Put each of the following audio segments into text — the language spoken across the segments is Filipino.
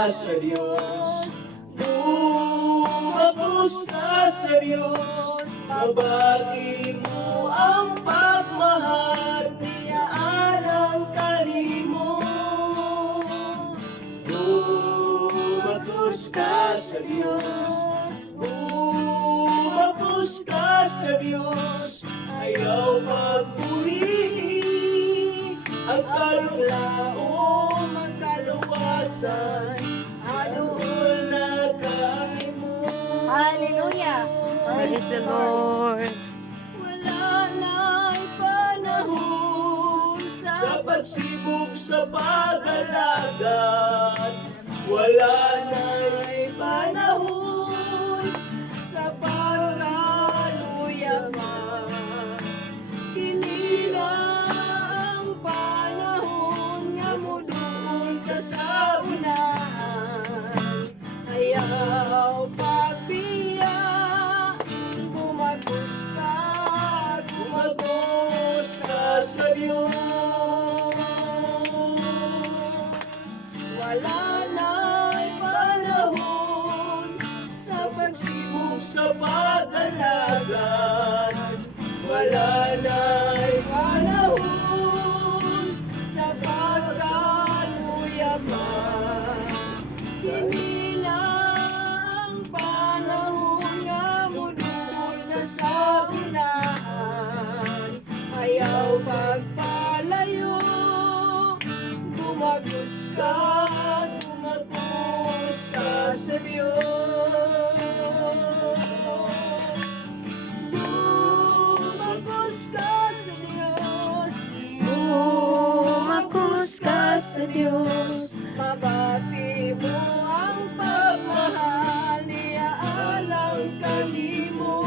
ka sa Diyos, bumagos ka sa Diyos, mabati mo ang pagmahal niya alang kanimo. Bumagos ka sa Diyos, bumagos ka sa Diyos, ayaw magbuhi ang kaluglaong magkaluwasan, anuol na kay mo. Hallelujah! Praise the Lord! Wala na'y panahon sa pagsibog sa pag-alagad, wala na'y panahon sa pagkaluyaman. Kini na ang panahon nga muduon ka sa unahan, ayaw pagbiya, bumagos ka sa Diyos. Wala na'y panahon sa pagsibog sa pag-alagad, wala na'y panahon sa pagkaluyaman. Kini na ang panahon nga muduot na sa unahan, ayaw pagpalayo, bumagos ka sa Diyos. Bumagos ka sa Diyos, bumagos ka sa Diyos, mabati mo ang pagmahal niya alang kanimo.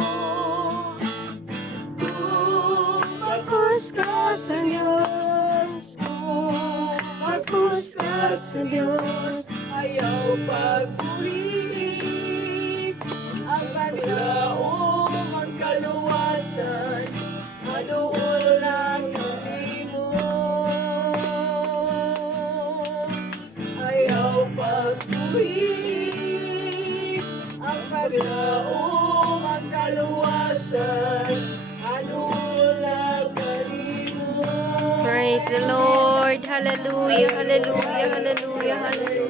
Bumagos ka sa Diyos, bumagos ka sa Diyos, ayaw pagbuhi ang paglaong magkaluwasan, anuol lang kanimo. Ayaw pagbuhi ang paglaong magkaluwasan, anuol lang kanimo. Praise the Lord! Hallelujah! Hallelujah! Hallelujah! Hallelujah!